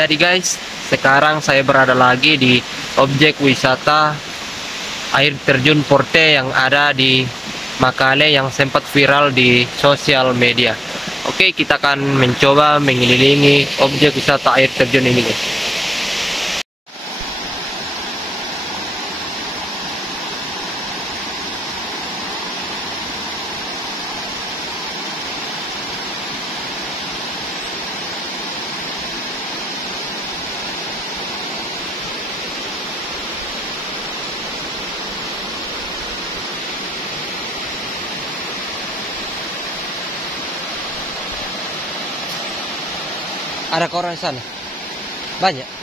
Jadi guys, sekarang saya berada lagi di objek wisata air terjun Forte yang ada di Makale yang sempat viral di sosial media. Oke, kita akan mencoba mengelilingi objek wisata air terjun ini guys. Ada koran di sana? Banyak?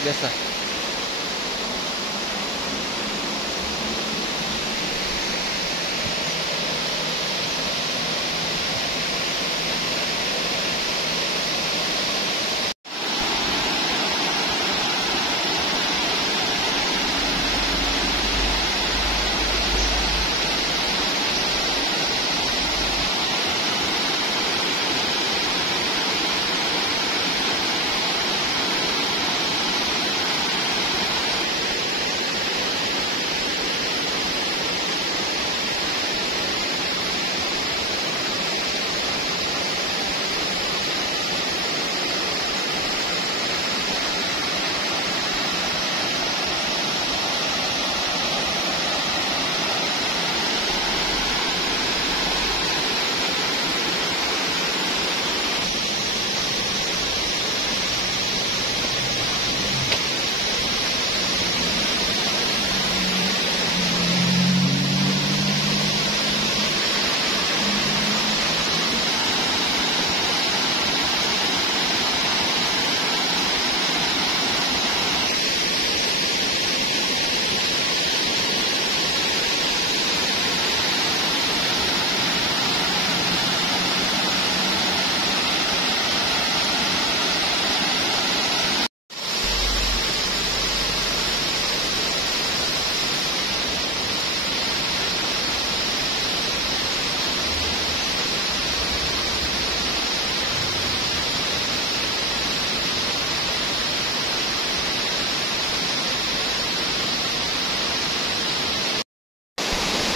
Biasa.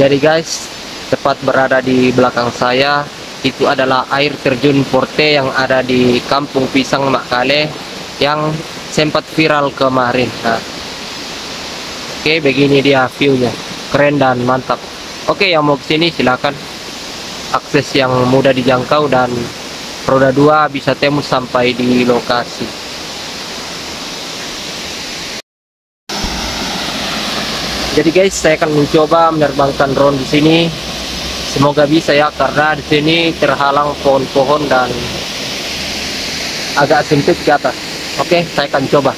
Jadi guys, tepat berada di belakang saya itu adalah air terjun Forte yang ada di Kampung Pisang Makale yang sempat viral kemarin. Nah, oke, begini dia view-nya, keren dan mantap. Oke, yang mau kesini silakan, akses yang mudah dijangkau dan roda 2 bisa tembus sampai di lokasi. Jadi guys, saya akan mencoba menerbangkan drone di sini. Semoga bisa ya, karena di sini terhalang pohon-pohon dan agak sempit ke atas. Oke, saya akan coba.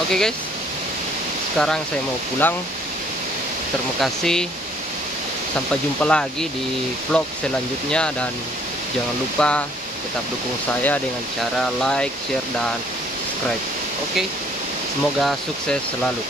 Oke guys, sekarang saya mau pulang. Terima kasih. Sampai jumpa lagi di vlog selanjutnya, dan jangan lupa tetap dukung saya dengan cara like, share, dan subscribe. Oke, semoga sukses selalu.